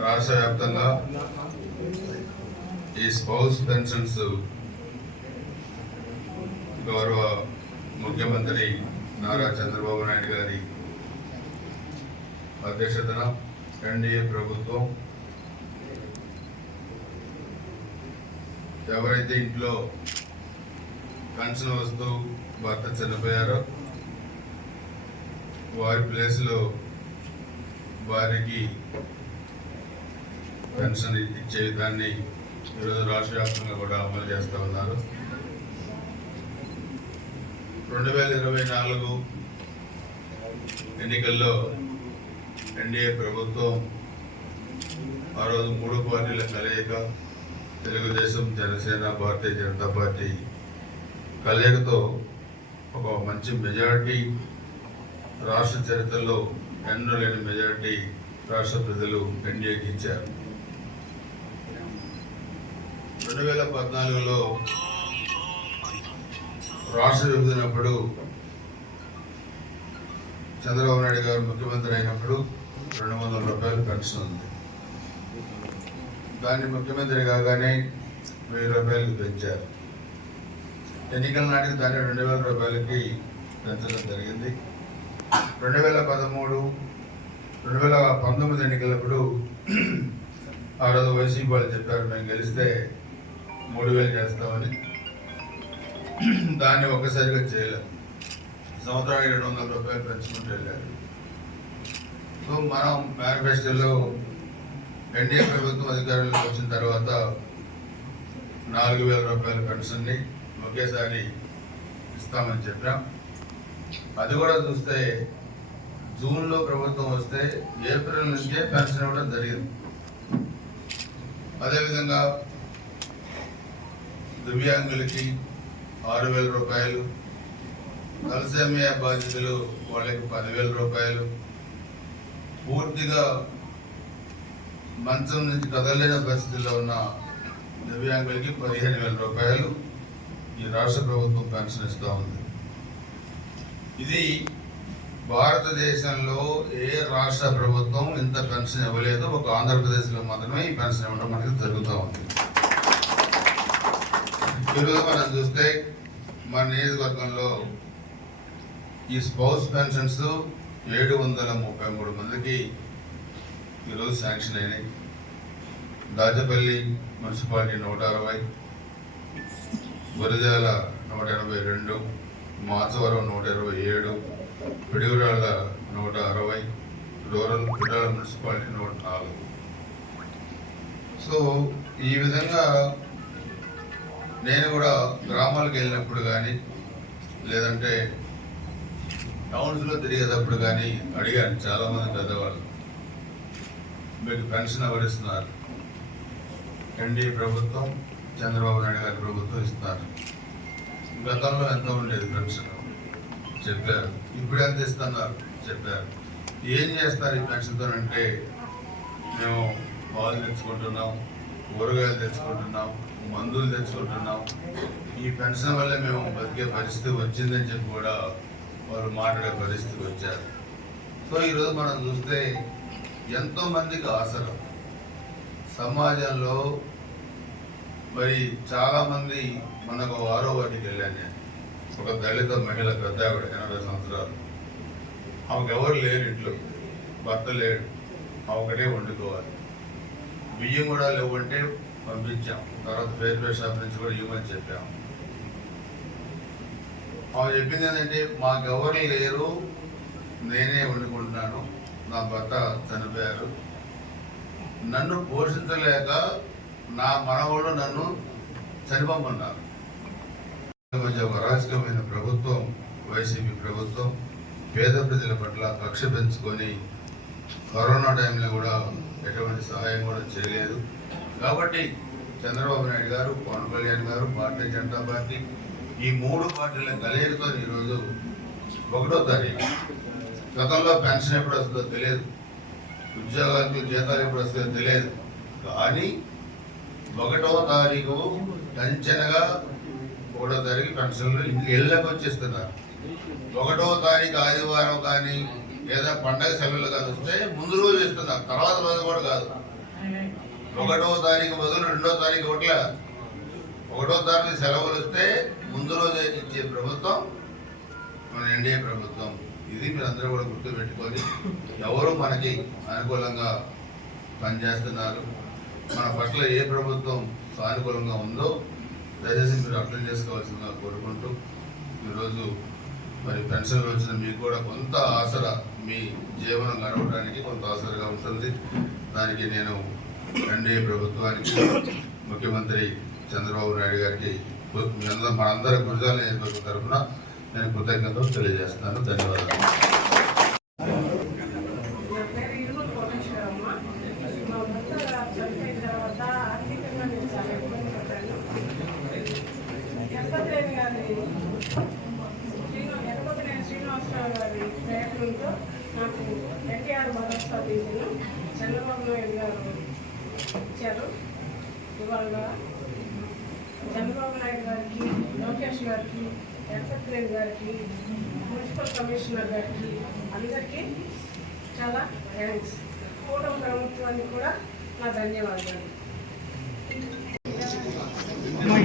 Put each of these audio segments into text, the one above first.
రాష్ట్ర వ్యాప్తంగా ఈ స్పౌస్ పెన్షన్స్ గౌరవ ముఖ్యమంత్రి నారా చంద్రబాబు నాయుడు గారి అధ్యక్షతన ఎన్డీఏ ప్రభుత్వం ఎవరైతే ఇంట్లో పెన్షన్ వస్తూ భర్త చనిపోయారో వారి ప్లేస్లో వారికి పెన్షన్ ఇచ్చే విధాన్ని ఈరోజు రాష్ట్ర వ్యాప్తంగా కూడా అమలు చేస్తూ ఉన్నారు. రెండు వేల ఇరవై నాలుగు ఎన్నికల్లో ఎన్డీఏ ప్రభుత్వం ఆ రోజు మూడు పార్టీల కలయిక తెలుగుదేశం జనసేన భారతీయ జనతా పార్టీ కలయికతో ఒక మంచి మెజారిటీ రాష్ట్ర చరిత్రలో ఎన్నో లేని మెజారిటీ రాష్ట్ర ప్రజలు ఎన్డీఏకి ఇచ్చారు రెండు వేల పద్నాలుగులో రాష్ట్ర విభజనప్పుడు చంద్రబాబు నాయుడు గారు ముఖ్యమంత్రి అయినప్పుడు రెండు వందల రూపాయలు పెన్షన్ ఉంది. దాన్ని ముఖ్యమంత్రి కాగానే వెయ్యి రూపాయలు పెంచారు. ఎన్నికల నాటికి దాన్ని రెండు వేల రూపాయలకి పెంచడం జరిగింది. రెండు వేల పదమూడు రెండు వేల పంతొమ్మిది ఎన్నికలప్పుడు ఆ రోజు వైసీపీ వాళ్ళు చెప్పారు మేము గెలిస్తే మూడు వేలు చేస్తామని. దాన్ని ఒక్కసారిగా చేయలేదు. సంవత్సరానికి రెండు వందల రూపాయలు పెంచుకుంటూ వెళ్ళారు. సో మనం మేనిఫెస్టోలో ఎన్డీఏ ప్రభుత్వం అధికారంలోకి వచ్చిన తర్వాత నాలుగు వేల రూపాయల పెన్షన్ని ఒకేసారి ఇస్తామని చెప్పాం. అది కూడా చూస్తే జూన్లో ప్రభుత్వం వస్తే ఏప్రిల్ నుంచే పెన్షన్ ఇవ్వడం జరిగింది. అదేవిధంగా దివ్యాంగులకి ఆరు వేల రూపాయలు తలసేమియా బాధితులు వాళ్ళకి పదివేల రూపాయలు. పూర్తిగా మంచం నుంచి కదలలేని పరిస్థితుల్లో ఉన్న దివ్యాంగులకి పదిహేను వేల రూపాయలు ఈ రాష్ట్ర ప్రభుత్వం పెన్షన్ ఇస్తూ ఉంది. ఇది భారతదేశంలో ఏ రాష్ట్ర ప్రభుత్వం ఇంత పెన్షన్ ఇవ్వలేదు ఒక ఆంధ్రప్రదేశ్లో మాత్రమే ఈ పెన్షన్ ఇవ్వడం మనకి జరుగుతూ ఉంది. ఈరోజు మనం చూస్తే మన నియోజకవర్గంలో ఈ స్పౌస్ పెన్షన్స్ ఏడు వందల ముప్పై మూడు మందికి ఈరోజు శాంక్షన్ అయినాయి. దాచపల్లి మున్సిపాలిటీ నూట అరవై గురజాల నూట ఎనభై రెండు మాచవరం నూట ఇరవై ఏడు పిడుగురాళ్ళ నూట అరవై రూరల్ పిడాల మున్సిపాలిటీ నూట నాలుగు. సో ఈ విధంగా నేను కూడా గ్రామాలకు వెళ్ళినప్పుడు కానీ లేదంటే టౌన్స్లో తిరిగేటప్పుడు కానీ అడిగాను చాలామంది పెద్దవాళ్ళు. మీకు పెన్షన్ ఎవరిస్తున్నారు? ఎన్డీఏ ప్రభుత్వం చంద్రబాబు నాయుడు గారి ప్రభుత్వం ఇస్తున్నారు గతంలో ఎంత ఉండేది పెన్షన్ చెప్పారు. ఇప్పుడు ఎంత ఇస్తున్నారు. చెప్పారు. ఏం చేస్తారు ఈ పెన్షన్తో అంటే మేము పాలు తెచ్చుకుంటున్నాం కూరగాయలు తెచ్చుకుంటున్నాం మందులు తెచ్చుకుంటున్నాం. ఈ పెన్షన్ వల్ల మేము బతికే పరిస్థితి వచ్చిందని చెప్పి కూడా వాళ్ళు మాట్లాడే పరిస్థితి వచ్చారు. సో ఈరోజు మనం చూస్తే ఎంతోమందికి అవసరం సమాజంలో మరి చాలా మంది మనకు వారో వాటికి వెళ్ళాను నేను. ఒక దళిత మహిళ పెద్ద ఆవిడ ఎనభై సంవత్సరాలు. ఆమెకు ఎవరు లేరు ఇంట్లో. భర్త లేడు. ఒకటే వండుకోవాలి. బియ్యం కూడా లేవంటే పంపించాం. తర్వాత పేరు పేరు షాప్ నుంచి కూడా ఇవ్వమని చెప్పాం. ఆమె చెప్పింది ఏంటంటే మాకెవరు లేరు. నేనే వండుకుంటున్నాను. నా భర్త చనిపోయారు. నన్ను పోషించలేక నా మనవడు నన్ను చనిపోమన్నారు మధ్య ఒక ప్రభుత్వం వైసీపీ ప్రభుత్వం పేద ప్రజల పట్ల కక్ష పెంచుకొని కరోనా టైంలో కూడా ఎటువంటి సహాయం కూడా చేయలేదు. కాబట్టి చంద్రబాబు నాయుడు గారు పవన్ కళ్యాణ్ గారు భారతీయ జనతా పార్టీ ఈ మూడు పార్టీల కలయికతో ఈరోజు ఒకటో తారీఖు. గతంలో పెన్షన్ ఎప్పుడు వస్తుందో తెలియదు. ఉద్యోగాలకు జీతాలు ఎప్పుడు వస్తుందో తెలియదు. కానీ ఒకటో తారీఖు టంచనగా ఒకటో తారీఖు పెన్షన్లు ఇళ్ళకి వచ్చేస్తున్నారు ఒకటో తారీఖు ఆదివారం కానీ లేదా పండగ సెలవులు కానీ వస్తే ముందు రోజు ఇస్తున్నారు. తర్వాత రోజు కూడా కాదు. ఒకటో తారీఖు బదులు రెండో తారీఖు ఒకట్ల. ఒకటో తారీఖు సెలవులు వస్తే ముందు రోజు ఇచ్చే ప్రభుత్వం మన ఎన్డీఏ ప్రభుత్వం. ఇది మీరందరూ కూడా గుర్తుపెట్టుకొని ఎవరు మనకి అనుకూలంగా పనిచేస్తున్నారు మన పట్ల ఏ ప్రభుత్వం సానుకూలంగా ఉందో దయచేసి మీరు అర్థం చేసుకోవాల్సిందిగా కోరుకుంటూ ఈరోజు మరి పెన్షన్లు వచ్చిన మీకు కూడా కొంత ఆసర మీ జీవనం గడవడానికి కొంత ఆసరగా ఉంటుంది. దానికి నేను ఎన్డీఏ ప్రభుత్వానికి ముఖ్యమంత్రి చంద్రబాబు నాయుడు గారికి మనందరి గురిజాల నియోజకవర్గం తరఫున నేను కృతజ్ఞతలు తెలియజేస్తున్నాను ధన్యవాదాలు నా పేరు ఇరువురు కోటేశ్వరమ్మ మా భర్త చనిపోయిన తర్వాత ఆర్థికంగా నేను చాలా ఇబ్బంది పడ్డాను ఎనపతిరేని గారి శ్రీను ఎనపతిరేని శ్రీనివాసరావు గారి ప్రయత్నంతో నాకు ఎన్టీఆర్ భరోసా పింఛను చంద్రబాబు నాయుడు గారు ఇచ్చారు. ఇవాళ చంద్రబాబు నాయుడు గారికి లోకేష్ గారికి ఎనపతిరేని గారికి మున్సిపల్ కమిషనర్ గారికి అందరికీ చాలా థ్యాంక్స్. కూటమి ప్రభుత్వానికి కూడా నా ధన్యవాదాలు.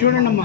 చూడండి అమ్మా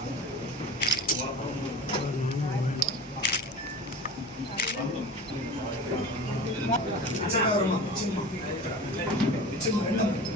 పెన్షన్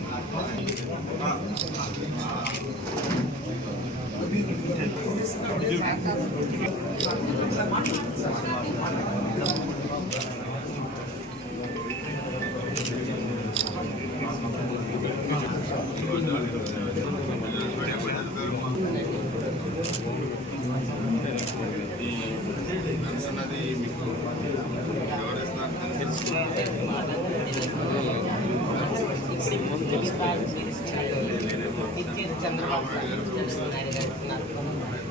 చంద్రబాబు నాయుడు గారు